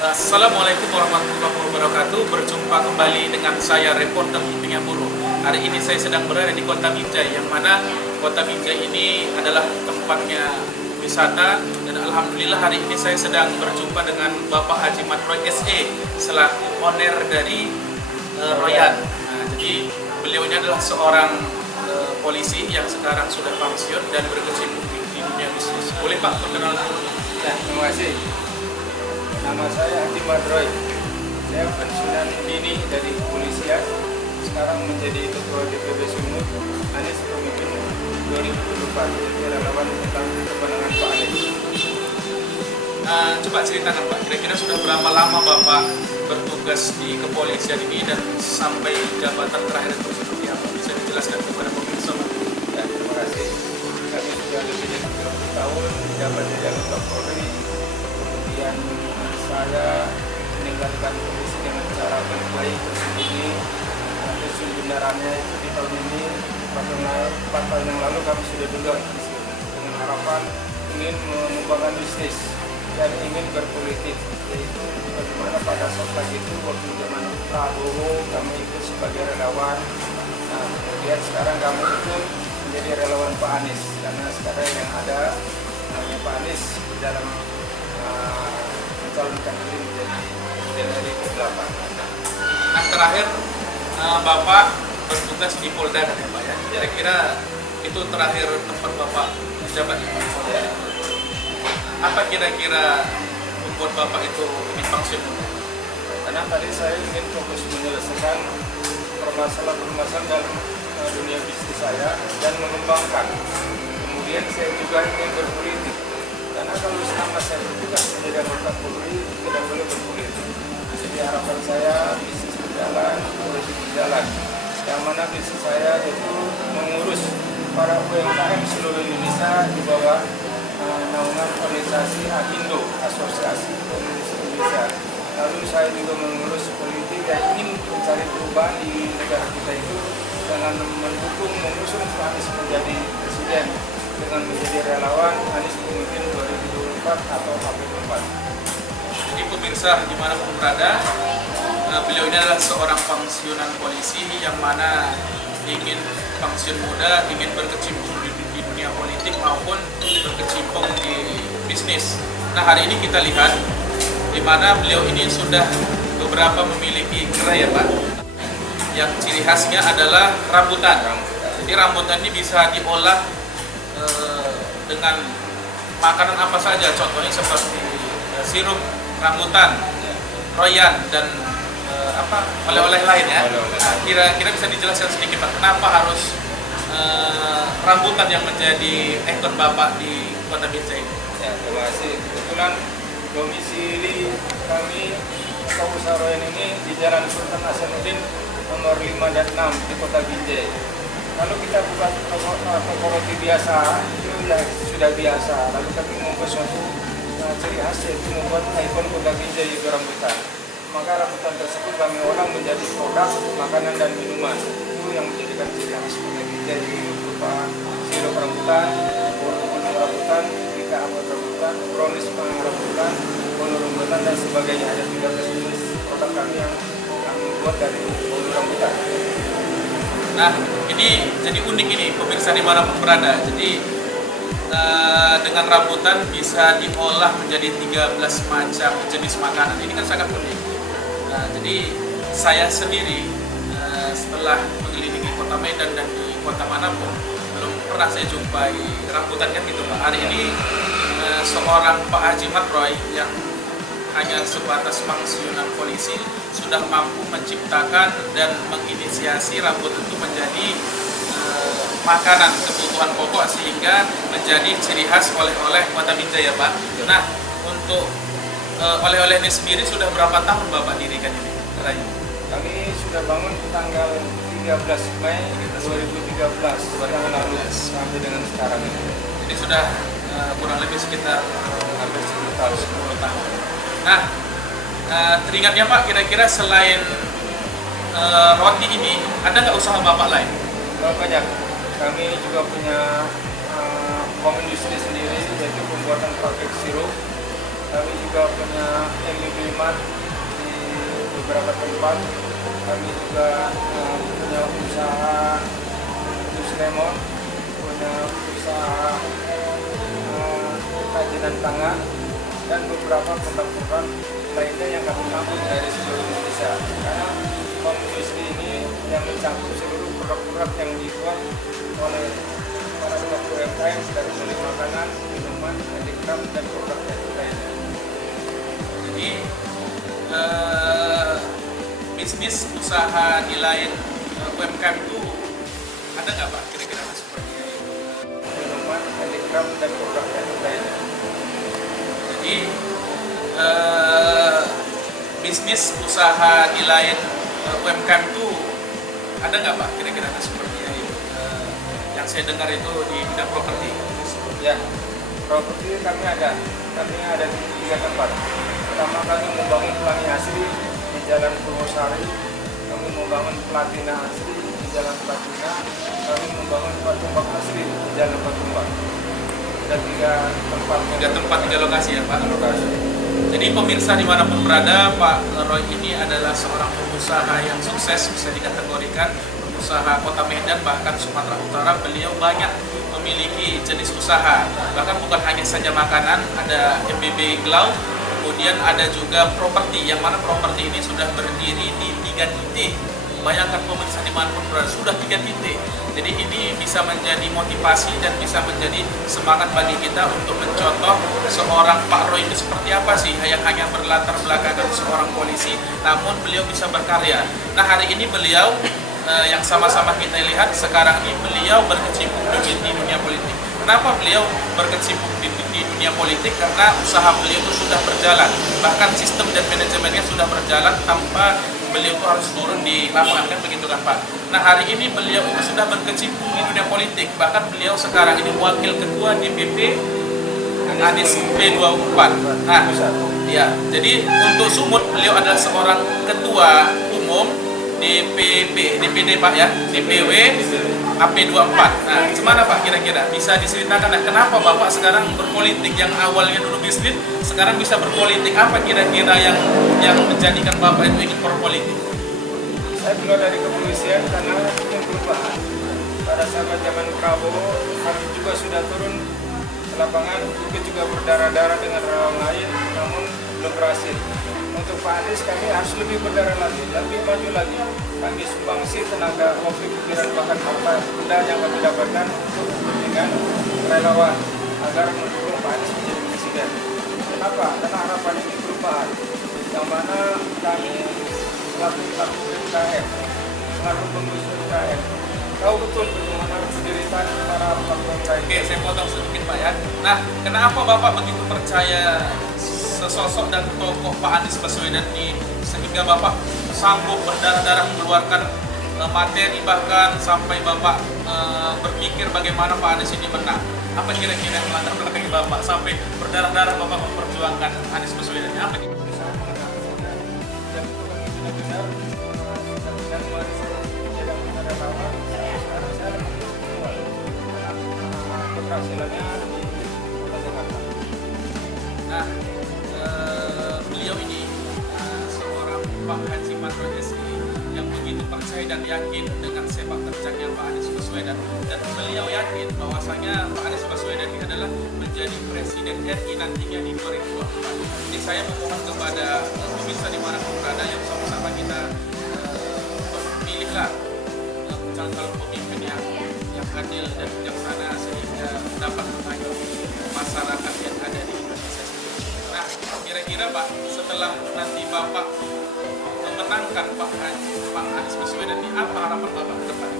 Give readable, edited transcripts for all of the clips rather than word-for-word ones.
Assalamualaikum warahmatullahi wabarakatuh. Berjumpa kembali dengan saya, reporter Ipingnya Buruh. Hari ini saya sedang berada di Kota Binjai, yang mana Kota Binjai ini adalah tempatnya wisata. Dan alhamdulillah hari ini saya sedang berjumpa dengan Bapak Haji Matroy SE selaku owner dari Royan. Nah, jadi beliau ini adalah seorang polisi yang sekarang sudah pensiun dan berkecimpung di dunia bisnis. Boleh Pak perkenalan? Ya, terima kasih. Nama saya Haji Matroy. Saya pensiunan dini dari kepolisian. Sekarang menjadi Ketua DPP Sumut. Anies pemimpin 2024. Jadi relawan tentang kemenangan Pak Anies. Coba ceritakan Pak, kira-kira sudah berapa lama Bapak bertugas di kepolisian ini dan sampai jabatan terakhir itu seperti apa? Bisa dijelaskan kepada pemirsa? Ya, terima kasih. Kami sudah lebih dari 30 tahun menjabat jadi anggota Polri. Kemudian saya meninggalkan polisi dengan cara baik-baik tersembunyi. Nanti sebenarnya itu di tahun ini 4 tahun yang lalu kami sudah dulu dengan harapan ingin mengembangkan bisnis dan ingin berpolitik, yaitu bagaimana pada saat itu waktu zaman Prabowo kami ikut sebagai relawan. Nah, kemudian sekarang kami ikut menjadi relawan Pak Anies, karena sekarang yang ada namanya Pak Anies di dalam mencalonkan diri menjadi presiden dari ke-8. Nah terakhir Bapak bertugas di Polda kan ya Pak ya? Kira-kira itu terakhir tempat Bapak menjabat di Polda. Apa kira-kira membuat Bapak itu ingin pensiun? Karena tadi saya ingin fokus menyelesaikan permasalahan dalam dunia bisnis saya dan mengembangkan. Kemudian saya juga ingin berpolitik. Karena kalau selama saya bertugas menjadi anggota Polri tidak boleh berpolitik. Jadi harapan saya bisnis berjalan, politik berjalan. Yang mana bisnis saya itu mengurus para UMKM seluruh Indonesia di bawah naungan organisasi APindo, Asosiasi Komunis Indonesia. Lalu saya juga mengurus politik dan ingin mencari perubahan di negara kita itu dengan mendukung mengusung Anies menjadi presiden dengan menjadi relawan Anies pemimpin 2024 atau AP4. Jadi pemirsa dimanapun berada, beliau ini adalah seorang pensiunan polisi yang mana ingin pensiun muda, ingin berkecimpung di dunia politik maupun berkecimpung di bisnis. Nah hari ini kita lihat di mana beliau ini sudah beberapa memiliki gerai ya Pak, yang ciri khasnya adalah rambutan. Jadi rambutan ini bisa diolah dengan makanan apa saja, contohnya seperti sirup rambutan, royan dan oleh-oleh lain ya. Nah, kira-kira bisa dijelaskan sedikit Pak, kenapa harus rambutan yang menjadi ikon Bapak di Kota Binjai ini? Ya, terima kasih. Kebetulan domisili kami atau usaha royan ini di Jalan Sultan Hasanuddin nomor 5 dan 6 di Kota Binjai. Kalau kita buka toko roti biasa, itu ya sudah biasa. Lalu kami membuat suatu ciri khas, yaitu membuat ikon Kota Binjai yaitu rambutan. Maka rambutan tersebut kami olah menjadi produk makanan dan minuman. Itu yang menjadikan ciri khas Kota Binjai, berupa sirup rambutan, gunung rambutan, bika abad rambutan, brownies rambutan, bolu rambutan dan sebagainya. Ada 13 jenis produk kami yang kami buat dari bolu rambutan. Nah, ini jadi unik ini pemirsa dimanapun berada. Jadi dengan rambutan bisa diolah menjadi 13 macam jenis makanan. Ini kan sangat unik. Nah, jadi saya sendiri setelah mengelilingi kota Medan dan di kota manapun belum pernah saya jumpai rambutan kan gitu Pak. Hari ini seorang Pak Haji Matroy yang hanya sebatas pensiunan polisi sudah mampu menciptakan dan menginisiasi rambutan itu menjadi makanan kebutuhan pokok sehingga menjadi ciri khas oleh-oleh Kota Binjai ya Pak. Nah untuk oleh-oleh ini sendiri sudah berapa tahun Bapak dirikan ini? Kami sudah bangun tanggal 13 Mei 2013 yang lalu sampai dengan sekarang ini. Jadi sudah kurang lebih sekitar hampir 10 tahun. Nah, teringatnya Pak, kira-kira selain roti ini, ada nggak usaha Bapak lain? Banyak. Kami juga punya home industry sendiri, yaitu pembuatan pabrik sirup. Kami juga punya MIB Mart di beberapa tempat. Kami juga punya usaha jus lemon, punya usaha kerajinan tangan, dan beberapa produk-produk lainnya yang kami tampung dari seluruh Indonesia. Karena Home Juicery ini yang mencakup seluruh produk-produk yang dibuat oleh para pelaku UMKM dari mulai makanan, minuman, handicraft, dan produk lainnya. Jadi bisnis usaha di lain UMKM itu ada nggak Pak kira-kira seperti itu? Minuman, handicraft, dan produk lainnya. Jadi bisnis usaha di lain UMKM itu ada nggak Pak kira-kira seperti itu? Yang saya dengar itu di bidang properti. Ya, properti kami ada di 3 tempat. Pertama, kami membangun pelangi asri di Jalan Purwosari, kami membangun Platina asri di Jalan Platina, kami membangun Patumbak asri di Jalan Patumbak. Ada 3 tempat, 3 lokasi ya Pak? lokasi. Jadi pemirsa dimanapun berada, Pak Roy ini adalah seorang pengusaha yang sukses, bisa dikategorikan pengusaha Kota Medan, bahkan Sumatera Utara. Beliau banyak memiliki jenis usaha, bahkan bukan hanya saja makanan, ada MBB Glau, kemudian ada juga properti, yang mana properti ini sudah berdiri di 3 titik. Bayangkan pemirsa dimanapun berada, sudah 3 titik. Jadi ini bisa menjadi motivasi dan bisa menjadi semangat bagi kita untuk mencontoh seorang Pak Roy itu seperti apa sih, yang hanya berlatar belakang seorang polisi, namun beliau bisa berkarya. Nah, hari ini beliau yang sama-sama kita lihat sekarang ini, beliau berkecimpung di dunia politik. Kenapa beliau berkecimpung di dunia politik? Karena usaha beliau itu sudah berjalan, bahkan sistem dan manajemennya sudah berjalan tanpa beliau itu harus turun di lapangan, kan begitu kan Pak? Nah, hari ini beliau itu sudah berkecimpung di dunia politik, bahkan beliau sekarang ini wakil ketua DPP Anies P24. Nah, ya, jadi untuk Sumut beliau adalah seorang ketua umum DPD Pak ya, DPW AP24. Nah, gimana Pak kira-kira? Bisa diceritakan kenapa Bapak sekarang berpolitik, yang awalnya dulu bisnis, sekarang bisa berpolitik? Apa kira-kira yang menjadikan Bapak itu ingin berpolitik? Saya keluar dari kepolisian karena ingin perubahan. Pada saat zaman Prabowo, kami juga sudah turun ke lapangan, juga berdarah-darah dengan relawan lain, namun belum berhasil. Untuk Pak Anies, kami harus lebih berdarah lagi, lebih maju lagi. Kami sumbangsi tenaga, waktu, pikiran, bahkan harta benda yang kami dapatkan untuk kepentingan relawan agar mendukung Pak Anies menjadi presiden. Kenapa? Karena harapan ini perubahan, yang mana kami selaku PKM, selaku pengurus PKM, tahu betul bagaimana penderitaan para pelaku. Oke, saya potong sedikit Pak ya. Nah, kenapa Bapak begitu percaya sesosok dan tokoh Pak Anies Baswedan ini, sehingga Bapak sanggup berdarah-darah mengeluarkan materi, bahkan sampai Bapak berpikir bagaimana Pak Anies ini menang? Apa kira-kira yang melatar belakangi Bapak sampai berdarah-darah Bapak memperjuangkan Anies Baswedan? Apa gitu? Nah, beliau ini seorang Pak Haji Marwan SI yang begitu percaya dan yakin dengan sepak terjangnya Pak Anies Baswedan, dan beliau yakin bahwasanya Pak Anies Baswedan ini adalah menjadi presiden RI nantinya di 2024. Jadi saya memohon kepada pemirsa dimanapun berada, yang sama-sama kita pilihlah calon pemimpin yang adil dan bijaksana sehingga dapat mengayomi masyarakat yang ada di Indonesia. Nah, kira-kira Pak, setelah nanti Bapak memenangkan Pak Anies Baswedan ini, apa harapan Bapak ke depan?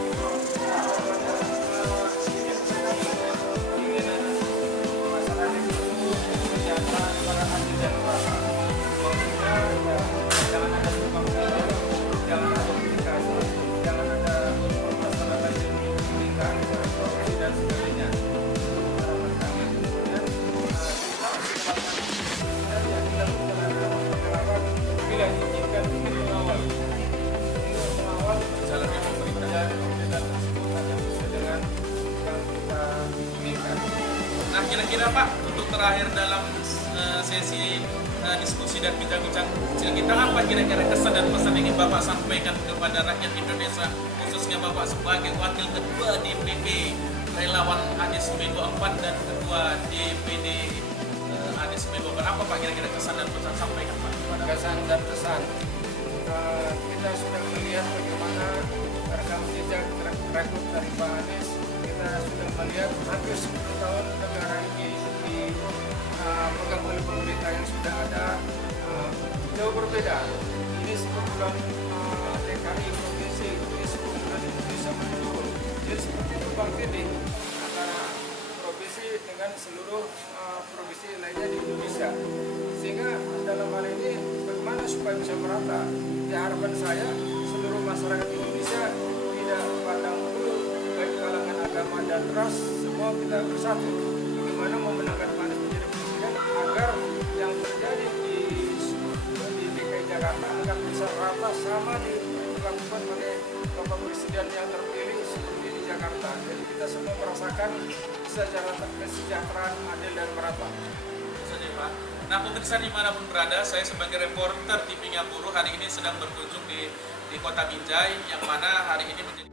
Nah, kira-kira Pak, untuk terakhir dalam sesi diskusi dan bincang-bincang kecil kita. Apa kira-kira kesan dan pesan yang ingin Bapak sampaikan kepada rakyat Indonesia, khususnya Bapak sebagai Wakil Ketua DPP Relawan Anies 24 dan Ketua DPD Anies 24? Apa Pak kira-kira kesan dan pesan sampaikan Pak kepada Kesan dan pesan, kita sudah melihat bagaimana rekam jejak rekod dari Pak Anies. Kita sudah melihat hampir 10 tahun negara ini dipegang oleh pemerintah yang sudah ada, jauh berbeda. Ini sekumpulan DKI provinsi, ini sekumpulan Indonesia menyeluruh. Jadi seperti tumpang tindih antara provinsi dengan seluruh provinsi lainnya di Indonesia. Sehingga dalam hal ini bagaimana supaya bisa merata? Ya, harapan saya seluruh masyarakat Indonesia tidak pandang bulu, baik kalangan agama dan ras, semua kita bersatu. Bagaimana memenangkan Pak Anies menjadi presiden agar yang terjadi di DKI Jakarta agar bisa rata sama dilakukan oleh Bapak Presiden yang terpilih seperti di Jakarta. Jadi kita semua merasakan kesejahteraan adil dan merata. saja Pak. Nah pemirsa dimanapun berada, saya sebagai reporter TV Buruh hari ini sedang berkunjung di Kota Binjai, yang mana hari ini menjadi